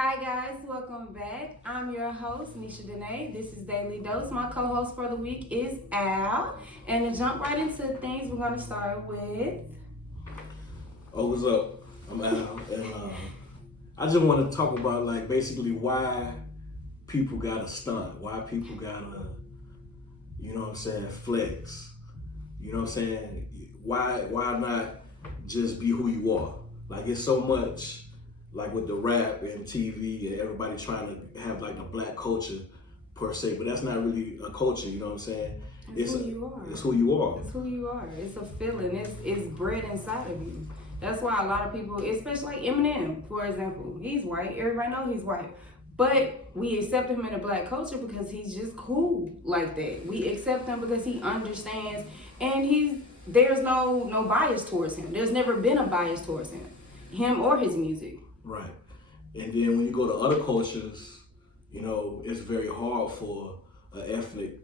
Hi guys, welcome back. I'm your host, Nisha Danae. This is Daily Dose. My co-host for the week is Al. And to jump right into things, we're going to start with... Oh, what's up? I'm Al. And I just want to talk about basically why people gotta stunt, why people gotta, flex. You know what I'm saying? Why not just be who you are? It's so much with the rap and TV and everybody trying to have the black culture per se, but that's not really a culture, you know what I'm saying? It's who you are. It's who you are. It's who you are. It's a feeling. It's bred inside of you. That's why a lot of people, especially like Eminem, for example, he's white. Everybody knows he's white. But we accept him in the black culture because he's just cool like that. We accept him because he understands and there's no bias towards him. There's never been a bias towards him or his music. Right. And then when you go to other cultures, it's very hard for an ethnic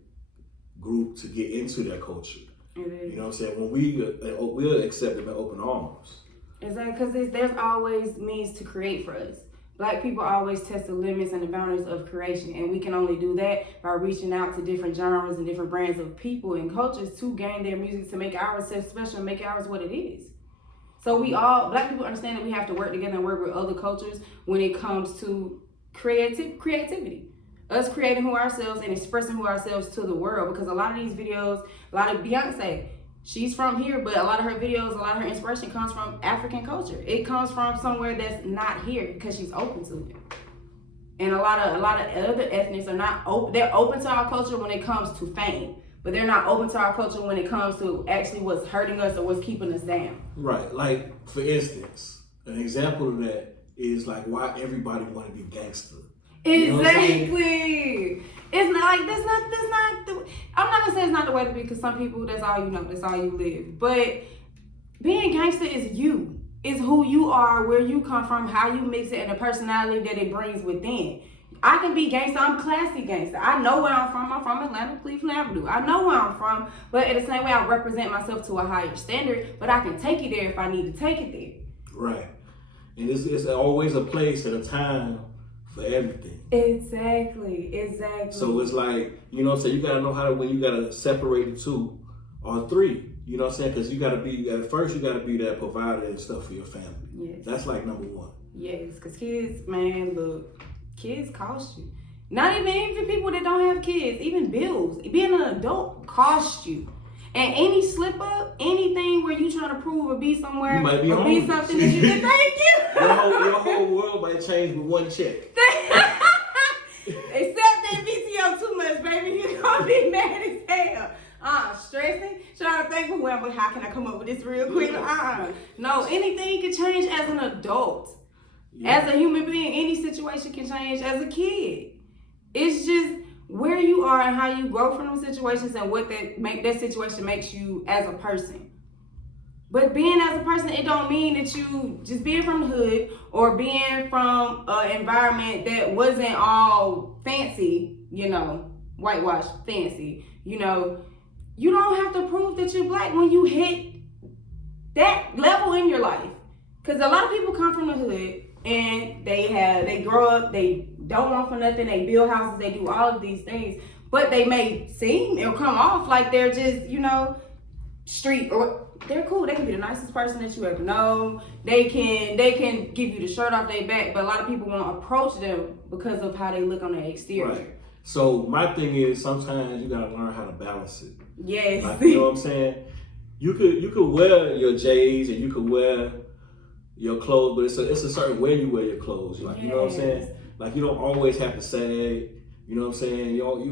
group to get into that culture. It is. You know what I'm saying? When we'll accept them in open arms. Exactly, because there's always means to create for us. Black people always test the limits and the boundaries of creation, and we can only do that by reaching out to different genres and different brands of people and cultures to gain their music, to make ours special and make ours what it is. So black people understand that we have to work together and work with other cultures when it comes to creativity. Us creating who ourselves and expressing who ourselves to the world, because a lot of these videos, a lot of Beyonce, she's from here, but a lot of her videos, a lot of her inspiration comes from African culture. It comes from somewhere that's not here because she's open to it. And a lot of other ethnics are not open. They're open to our culture when it comes to fame, but they're not open to our culture when it comes to actually what's hurting us or what's keeping us down. Right. For instance, an example of that is why everybody want to be gangster. Exactly. It's not I'm not gonna say it's not the way to be, because some people, that's all you know, that's all you live. But being gangster is you. It's who you are, where you come from, how you mix it, and the personality that it brings within. I can be gangster, I'm classy gangster. I know where I'm from Atlanta, Cleveland Avenue. I know where I'm from, but in the same way I represent myself to a higher standard, but I can take it there if I need to take it there. Right. And it's always a place and a time for everything. Exactly. So it's you gotta know when you gotta separate the two or three, you know what I'm saying? Because you gotta be that provider and stuff for your family. Yes. That's number one. Yes, because kids cost you. Not even people that don't have kids, even bills. Being an adult costs you. And any slip up, anything where you trying to prove or be somewhere, you might be or be something that you can, thank you. Your whole world might change with one check. Except that VCO too much, baby. You're gonna be mad as hell. Stressing, trying to think, well, how can I come up with this real quick? No, anything can change as an adult. Yeah. As a human being, any situation can change as a kid. It's just where you are and how you grow from those situations and what that situation makes you as a person. But being as a person, it don't mean that you just being from the hood or being from an environment that wasn't all fancy, whitewashed fancy. You don't have to prove that you're black when you hit that level in your life. Because a lot of people come from the hood and they grow up, they don't want for nothing, they build houses, they do all of these things, but they may seem or come off like they're just, street, or they're cool. They can be the nicest person that you ever know. They can give you the shirt off their back, but a lot of people won't approach them because of how they look on the exterior. Right. So my thing is, sometimes you gotta learn how to balance it. Yes. You know what I'm saying? You could wear your J's and you could wear your clothes, but it's a certain way you wear your clothes. You know what I'm saying? You don't always have to say, you know what I'm saying? You know what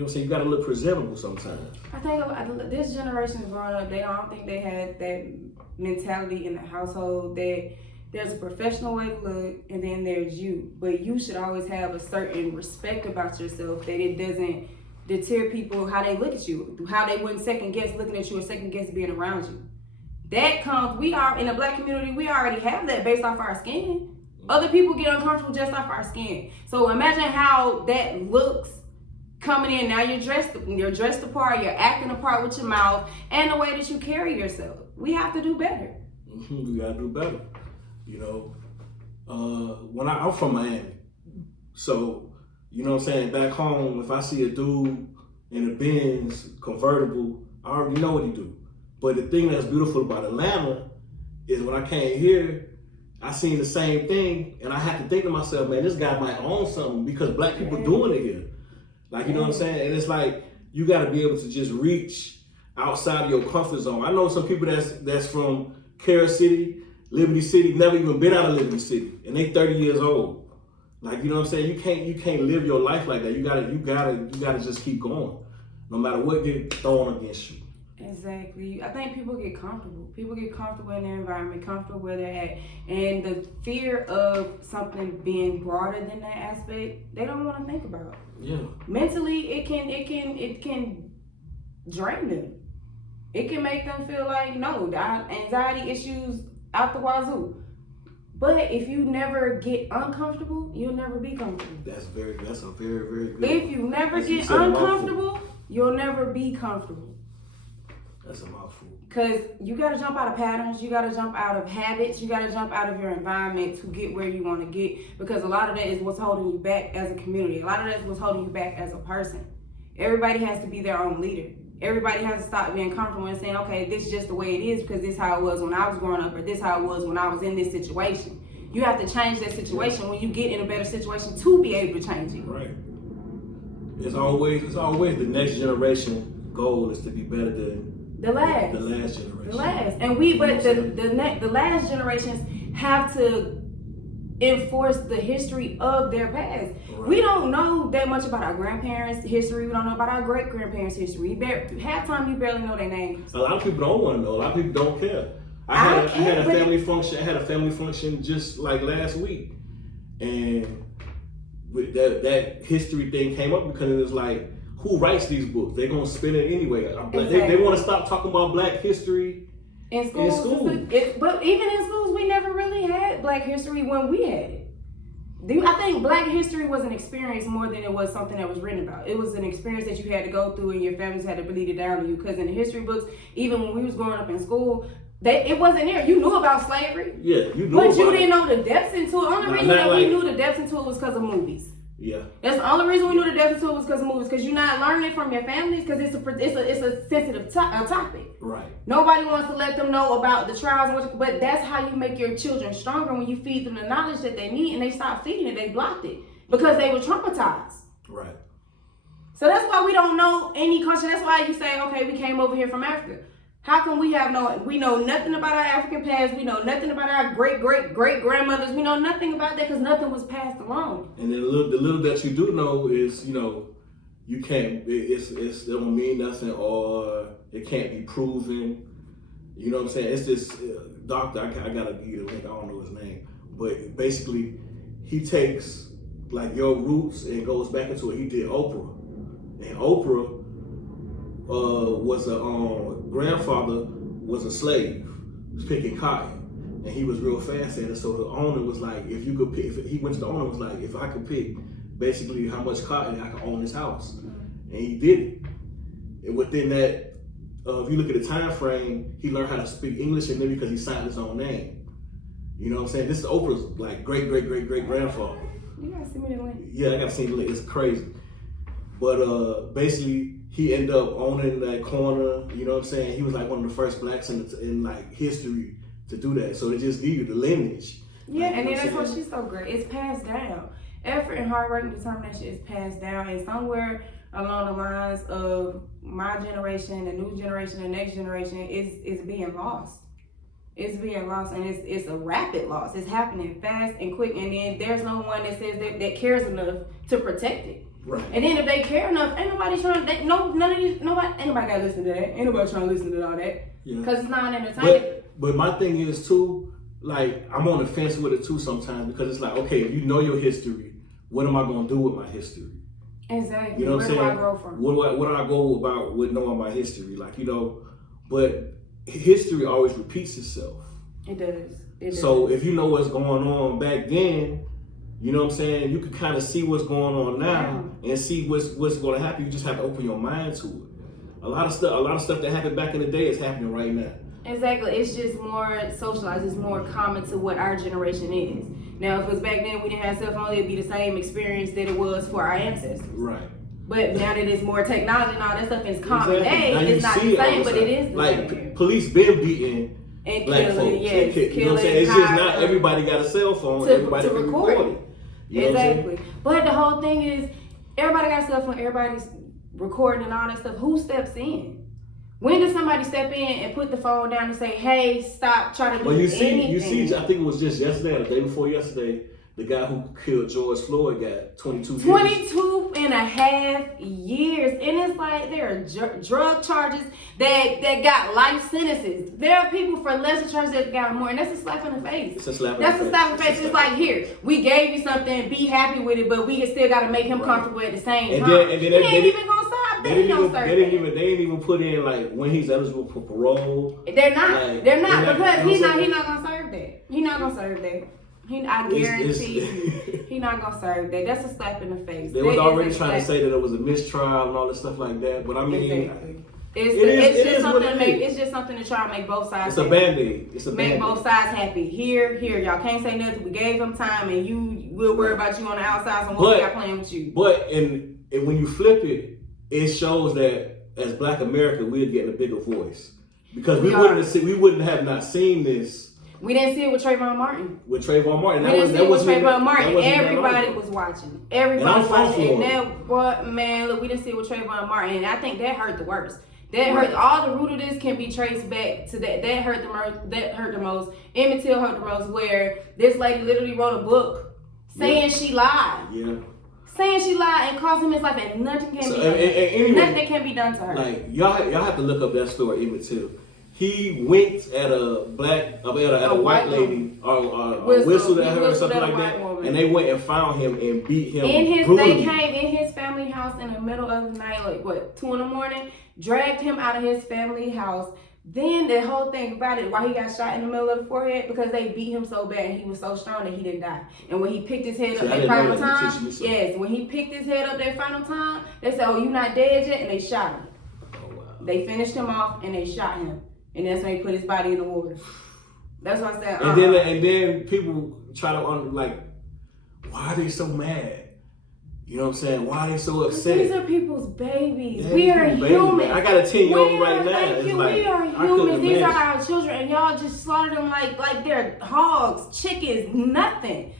I'm saying? You gotta look presentable sometimes. I think this generation is growing up, I don't think they had that mentality in the household that there's a professional way to look and then there's you. But you should always have a certain respect about yourself, that it doesn't deter people how they look at you, how they wouldn't second guess looking at you or second guess being around you. That comes, we are in the black community, we already have that based off our skin. Other people get uncomfortable just off our skin. So imagine how that looks coming in. Now you're dressed apart, you're acting apart with your mouth and the way that you carry yourself. We have to do better. We gotta do better. When I'm from Miami, So, you know what I'm saying? Back home, if I see a dude in a Benz convertible, I already know what he do. But the thing that's beautiful about Atlanta is when I came here, I seen the same thing, and I had to think to myself, man, this guy might own something because black people doing it here. Like, you know what I'm saying? And it's like, you gotta be able to just reach outside of your comfort zone. I know some people that's from Carol City, Liberty City, never even been out of Liberty City, and they 30 years old. Like, you know what I'm saying? You can't live your life like that. You gotta just keep going, no matter what get thrown against you. Exactly. I think people get comfortable. People get comfortable in their environment, comfortable where they're at, and the fear of something being broader than that aspect, they don't want to think about. Yeah. Mentally, it can drain them. It can make them feel like, no, the anxiety issues out the wazoo. But if you never get uncomfortable, you'll never be comfortable. That's a very, very good. If you never get uncomfortable, you'll never be comfortable. That's a mouthful. Because you got to jump out of patterns, you got to jump out of habits, you got to jump out of your environment to get where you want to get. Because a lot of that is what's holding you back as a community. A lot of that is what's holding you back as a person. Everybody has to be their own leader. Everybody has to stop being comfortable and saying, okay, this is just the way it is because this is how it was when I was growing up, or this is how it was when I was in this situation. You have to change that situation when you get in a better situation to be able to change it. Right. It's always the next generation goal is to be better than the last generation. The last. And the last generations have to enforce the history of their past. Right. We don't know that much about our grandparents' history. We don't know about our great-grandparents' history. Half time you barely know their names. A lot of people don't want to know. A lot of people don't care. I had a family function. I had a family function just like last week, and with that history thing came up because it was like, who writes these books? They're gonna spin it anyway. Exactly. They want to stop talking about Black history in schools. But even in schools, we never really had Black history when we had it. I think Black history was an experience more than it was something that was written about. It was an experience that you had to go through, and your families had to bleed it down to you. Because in the history books, even when we was growing up in school, it wasn't there. You knew about slavery. Yeah, you knew. But you didn't know the depths into it. Only reason that we knew the depths into it was because of movies. Yeah. That's the only reason we knew the depths into it was because of movies. Because you're not learning it from your families. Because it's a sensitive topic. Right. Nobody wants to let them know about the trials, but that's how you make your children stronger, when you feed them the knowledge that they need, and they stop feeding it. They blocked it because they were traumatized. Right. So that's why we don't know any culture. That's why you say, okay, we came over here from Africa. How come we know nothing about our African past? We know nothing about our great-great-great-grandmothers. We know nothing about that because nothing was passed along. And then the little that you do know is, you can't, it don't mean nothing, or it can't be proven. You know what I'm saying? It's this doctor, I gotta give you the link, I don't know his name. But basically, he takes like your roots and goes back into it. He did Oprah. And Oprah was grandfather was a slave, was picking cotton, and he was real fast at it. So the owner was like, if you could pick, he went to the owner and was like, if I could pick basically how much cotton, I could own this house, and he did it. And within that, if you look at the time frame, he learned how to speak English, and then because he signed his own name. You know what I'm saying? This is Oprah's like great grandfather. You gotta see me the link. Yeah, I gotta see the link. It's crazy. But basically, he ended up owning that corner. You know what I'm saying? He was like one of the first blacks in like history to do that. So they just give you the lineage. Yeah, like, and then that's why she's so great. It's passed down. Effort and hard work and determination is passed down, and somewhere along the lines of my generation, the new generation, the next generation is being lost. It's being lost, and it's a rapid loss. It's happening fast and quick, and then there's no one that says that cares enough to protect it. Right. And then if they care enough, ain't nobody trying. Ain't nobody gotta listen to that. Ain't nobody trying to listen to all that. Yeah. Because it's not entertaining. But my thing is too, like, I'm on the fence with it too sometimes, because it's like, okay, if you know your history, what am I gonna do with my history? Exactly. You know what I'm saying? Where do I grow from? What do I go about with knowing my history? Like, but history always repeats itself. It does. So if you know what's going on back then, you know what I'm saying, you can kind of see what's going on now and see what's going to happen. You just have to open your mind to it. A lot of stuff that happened back in the day is happening right now. Exactly. It's just more socialized. It's more common to what our generation is. Now, if it was back then, we didn't have cell phones, it'd be the same experience that it was for our ancestors. Right. But now that it's more technology and all that stuff is common Exactly. Now day, you it's not see the it all same, the but it time. is the Like same. police been beating And black killing, folks. yes, You know what I'm saying? It's just not everybody got a cell phone. Everybody to can record record it. You know what I'm saying? Exactly. But the whole thing is, everybody got a cell phone, everybody's recording and all that stuff. Who steps in? When does somebody step in and put the phone down and say, hey, stop, try to do anything? You see, I think it was just yesterday or the day before yesterday, the guy who killed George Floyd got 22 years. 22 and a half years. And it's like there are drug charges that got life sentences. There are people for lesser charges that got more. And that's a slap in the face. It's a slap in That's the a face. slap in the face. It's like, here, we gave you something, be happy with it, but we still got to make him comfortable at the same time. And then he ain't even going to stop. They didn't even put in like when he's eligible for parole. They're not. They're not because he's not gonna serve that. He's not gonna serve that. I guarantee you, he's not gonna serve that. That's a slap in the face. They was already trying to say that it was a mistrial and all this stuff like that. But I mean, exactly. It's just something to try to make both sides. It's a band-aid. Make both sides happy. Here, y'all can't say nothing. We gave him time, and we'll worry about you on the outside. And what we got playing with you. But and when you flip it. It shows that as Black America, we're getting a bigger voice because we wouldn't have not seen this. We didn't see it with Trayvon Martin. We didn't see it with Trayvon Martin. Everybody was watching. Everybody was watching. And we didn't see it with Trayvon Martin, and I think that hurt the worst. That hurt. All the root of this can be traced back to that. That hurt the most. Emmett Till hurt the most. Where this lady literally wrote a book saying she lied. Yeah. Saying she lied and cost him his life, and nothing can be done. Nothing can be done to her. Like y'all have to look up that story, Emmett Till. He winked at a white lady or whistled at her or something like that, and they went and found him and beat him. They came in his family house in the middle of the night, like 2 a.m, dragged him out of his family house. Then the whole thing about it, why he got shot in the middle of the forehead, because they beat him so bad and he was so strong that he didn't die. And when he picked his head up that final time, when he picked his head up that final time, they said, "Oh, you not dead yet?" And they shot him. Oh wow. They finished him off and they shot him, and that's when they put his body in the water. That's what I said. And then people try to why are they so mad? You know what I'm saying? Why are they so upset? These are people's babies. We are humans. I got a 10-year-old right now. Thank you. We are humans. These are our children, and y'all just slaughter them like they're hogs, chickens, nothing.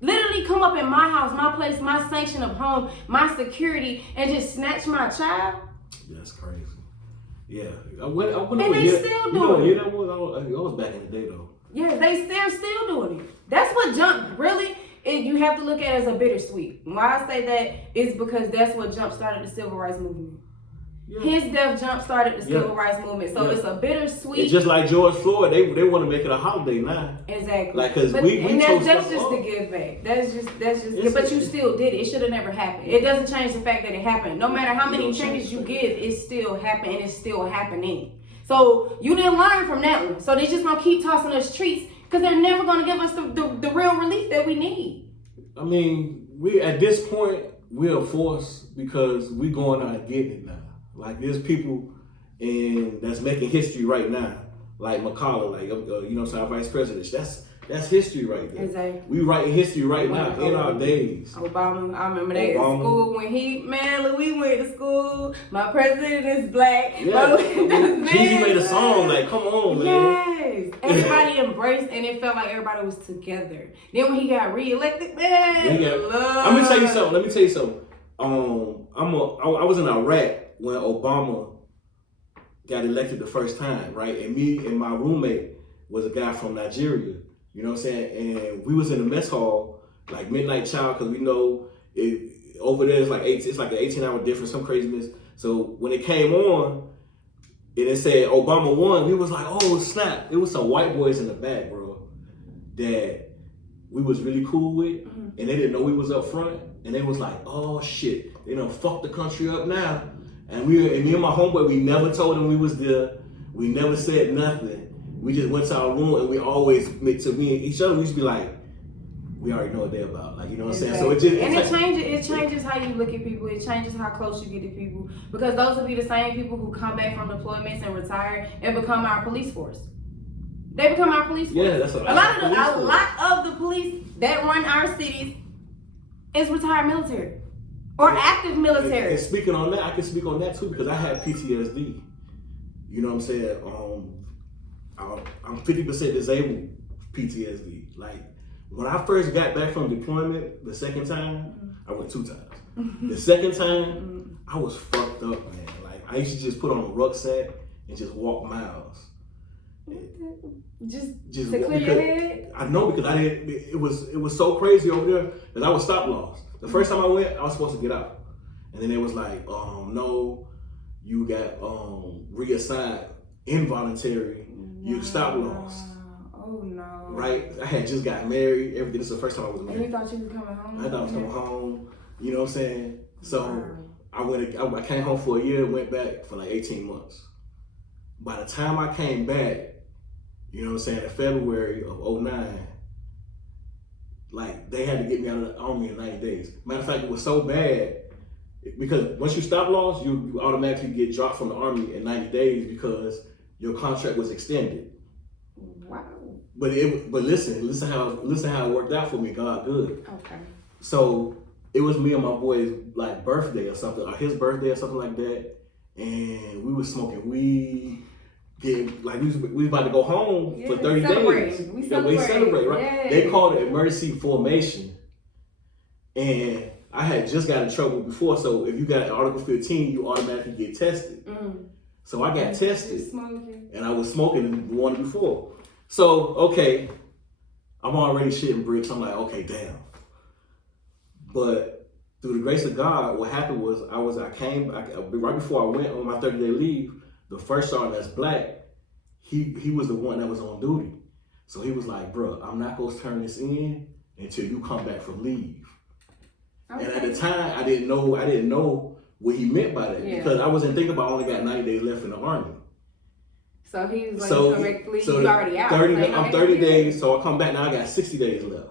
Literally come up in my house, my place, my sanction of home, my security, and just snatch my child. That's crazy. Yeah. And they still doing it. I was back in the day though. Yeah, they're still doing it. That's what jump really. You have to look at it as a bittersweet. Why I say that is because that's what jump started the civil rights movement. Yeah. His death jump started the civil rights movement. So it's a bittersweet. It's just like George Floyd, they want to make it a holiday now. Exactly. Like because that's just the give back. That's just. But you still did it. It should have never happened. It doesn't change the fact that it happened. No matter how many changes you give, it still happened and it's still happening. So you didn't learn from that one. So they just gonna keep tossing us treats. Because they're never going to give us the real relief that we need. I mean, we at this point, we're forced because we're going out and getting it now. Like, there's people that's making history right now. Like McCullough, like, you know what I'm saying, our vice president. That's history right there. Exactly. We writing history right now in our days. Obama, I remember that in school when we went to school. My president is black. Yeah. Jeezy made a song like, come on, man. Yes. Everybody embraced and it felt like everybody was together. Then when he got reelected, man, Let me tell you something. I was in Iraq when Obama got elected the first time, right? And me and my roommate was a guy from Nigeria. You know what I'm saying? And we was in the mess hall, like midnight child, because we know it over there it's like an 18-hour difference, some craziness. So when it came on and it said Obama won, we was like, oh snap. It was some white boys in the back, bro, that we was really cool with, and they didn't know we was up front, and they was like, oh shit, they done fucked the country up now. And me and my homeboy, we never told them we was there. We never said nothing. We just went to our room and we always, to me and each other, we used to be like, we already know what they're about. Like, you know what I'm Exactly. saying? So it changes how you look at people. It changes how close you get to people, because those will be the same people who come back from deployments and retire and become our police force. They become our police force. Yeah, that's a lot of the police that run our cities is retired military or active military. And speaking on that, I can speak on that too, because I had PTSD. You know what I'm saying? I'm 50% disabled PTSD. Like, when I first got back from deployment the second time, I went 2 times. The second time, I was fucked up, man. Like, I used to just put on a rucksack and just walk miles. Just to clear your head? I know, because it was so crazy over there that I was stop loss. The first time I went, I was supposed to get out. And then it was like, no, you got reassigned involuntary, you stop loss. Oh no. Right? I had just got married, everything. This is the first time I was married. And you thought you was coming home? I thought I was coming home. You know what I'm saying? So I came home for a year, went back for like 18 months. By the time I came back, you know what I'm saying, in February of 2009, like, they had to get me out of the Army in 90 days. Matter of fact, it was so bad, because once you stop loss, you automatically get dropped from the Army in 90 days because your contract was extended. Wow. But listen how it worked out for me. God good. Okay. So it was me and my boy's like birthday or something, or his birthday or something like that, and we was smoking weed. Like, we was about to go home for 30 days. We celebrate, right? Yay. They called it emergency formation, and I had just got in trouble before. So if you got Article 15, you automatically get tested. So I got tested, and I was smoking the one before. So, okay, I'm already shitting bricks. I'm like, okay, damn. But through the grace of God, what happened was right before I went on my 30-day leave, the first sergeant that's black, he was the one that was on duty. So he was like, bro, I'm not gonna turn this in until you come back from leave. Okay. And at the time, I didn't know what he meant by that, because I wasn't thinking about I only got 90 days left in the Army. So he was like, correctly, you already out. I'm 30 days, so I come back now. I got 60 days left.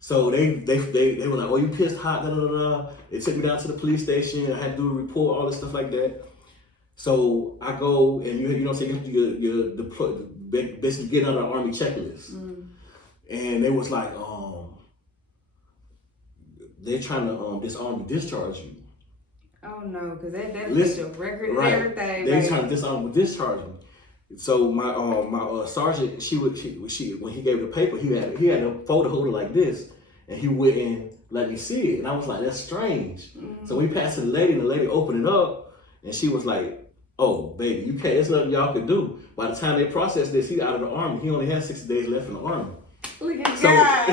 So they were like, oh, you pissed hot, da da da. They took me down to the police station. I had to do a report, all this stuff like that. So I go, and you know what I'm saying, you basically get on the Army checklist. And they was like, they're trying to disarm discharge you. Oh no, because that's your record and everything. They trying to disarm discharge me. So my sergeant, she when he gave the paper, he had a photo holder like this, and he wouldn't let me see it, and I was like, that's strange. So we passed to the lady, and the lady opened it up, and she was like, oh baby, you can't. There's nothing y'all could do. By the time they processed this, he's out of the Army. He only had 60 days left in the Army. Look at God.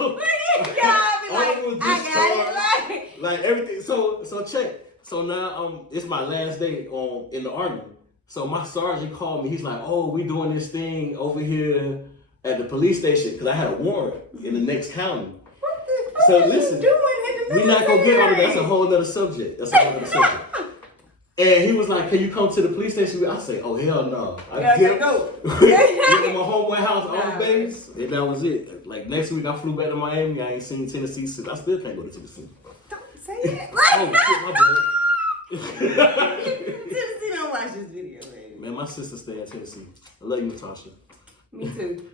Look at God. I got it. Like everything. So check. So now it's my last day in the Army. So my sergeant called me. He's like, oh, we doing this thing over here at the police station, because I had a warrant in the next county. What the so listen, you doing in the we're not gonna get on it. That's a whole other subject. And he was like, can you come to the police station? I say, oh, hell no. I gotta go. Went to my homeboy house, all the babies, and that was it. Like, next week I flew back to Miami. I ain't seen Tennessee since. I still can't go to Tennessee. Don't say it. Oh, shit, my bad. Tennessee don't watch this video, baby. Man, my sister stay in Tennessee. I love you, Natasha. Me too.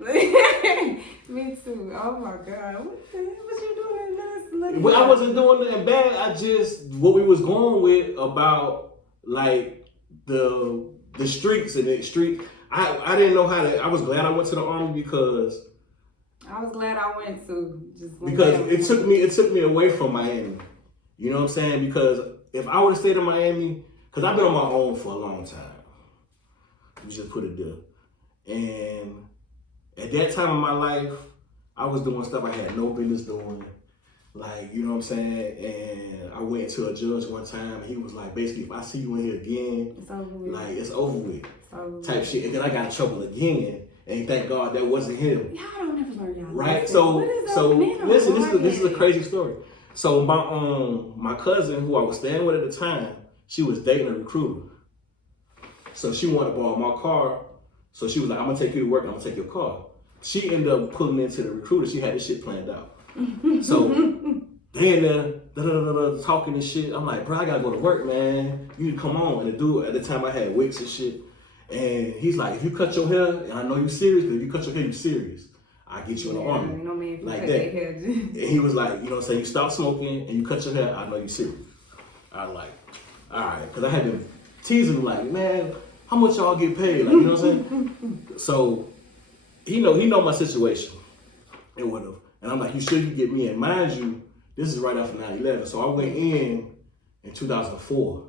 Me too. Oh my God. What the hell was you doing in this? Well, I wasn't doing nothing bad. I just, what we was going with about, like, the streets and the street. I didn't know how to. I was glad I went to the Army because I was glad I went to. Because it took me away from Miami. You know what I'm saying? Because if I would have stayed in Miami, because I've been on my own for a long time. You just put it there. And at that time in my life, I was doing stuff I had no business doing. Like, you know what I'm saying? And I went to a judge one time, and he was like, basically, if I see you in here again, it's over with. Like, it's over with. Type shit. And then I got in trouble again. And thank God that wasn't him. Y'all don't never learn y'all. Right? So listen, this is a crazy story. So my cousin, who I was staying with at the time, she was dating a recruiter. So she wanted to borrow my car. So she was like, I'm gonna take you to work, I'm gonna take your car. she ended up pulling into the recruiter. She had this shit planned out. So they in there talking and shit. I'm like, bro, I gotta go to work, man. You need to come on. And the dude, at the time I had wigs and shit. And he's like, if you cut your hair, and I know you serious, but if you cut your hair, you serious. I get you in the army. You know me, if you like cut that. Hair. And he was like, you know what I'm saying? You stop smoking and you cut your hair, I know you serious. I was like, all right. Because I had been teasing him like, man, how much y'all get paid? Like, you know what I'm saying? So he know my situation. It would have. And I'm like, you sure you get me in? Mind you, this is right after 9/11. So I went in 2004.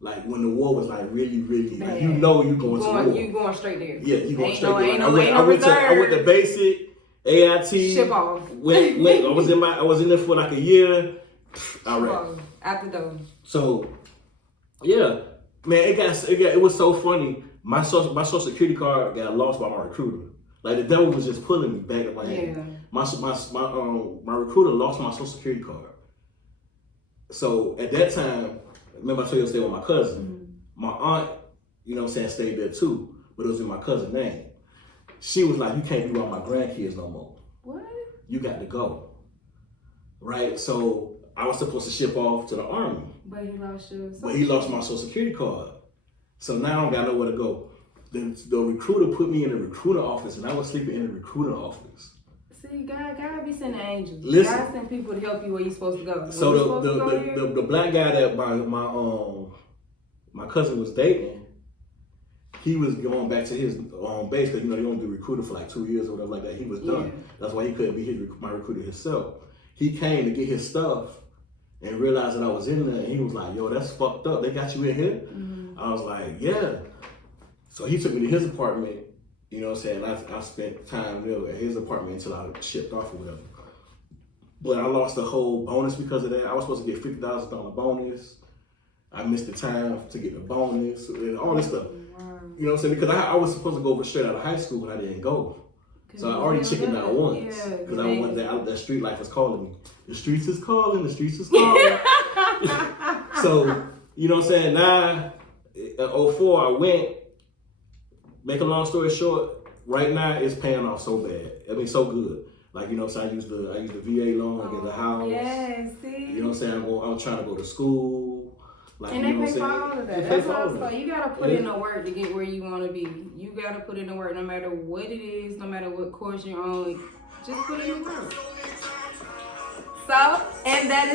Like when the war was like really, like you know you going to war. You going straight there. Yeah, you going straight there. I went to basic, AIT. Ship off. I was in there for like a year. All right. Out the door. So, yeah, man, it was so funny. My social security card got lost by my recruiter. Like the devil was just pulling me back in my hand. Yeah. My recruiter lost my social security card. So at that time, remember I told you I stayed with my cousin. Mm-hmm. My aunt, you know what I'm saying, stayed there too, but it was in my cousin's name. She was like, you can't be around my grandkids no more. What? You got to go. Right? So I was supposed to ship off to the army. But he lost yours. But he lost my social security card. So now I don't got nowhere to go. The recruiter put me in the recruiter office and I was sleeping in the recruiter office. See, God be sending angels. Listen, God send people to help you where you're supposed to go. So the black guy that my cousin was dating, he was going back to his base because you don't do recruiter for like 2 years or whatever like that. He was done. Yeah. That's why he couldn't be my recruiter himself. He came to get his stuff and realized that I was in there and he was like, yo, that's fucked up. They got you in here? Mm-hmm. I was like, yeah. So he took me to his apartment, you know what I'm saying? I spent time there at his apartment until I shipped off or whatever. But I lost the whole bonus because of that. I was supposed to get $50,000 bonus. I missed the time to get the bonus and all this stuff. Wow. You know what I'm saying? Because I was supposed to go over straight out of high school, but I didn't go. So I already chickened out once. Because I went that street life was calling me. The streets is calling, the streets is calling. So, you know what I'm saying? Now, in 2004, I went. Make a long story short, right now it's paying off so bad. I mean, so good. Like, you know what I'm saying? I used the VA loan to get the house. Yeah, see? You know what I'm saying? I'm trying to go to school. Like, and they pay for all of that. That's also, you got to put in the work to get where you want to be. You got to put in the work no matter what it is, no matter what course you're on. Just put in the work. So, and that is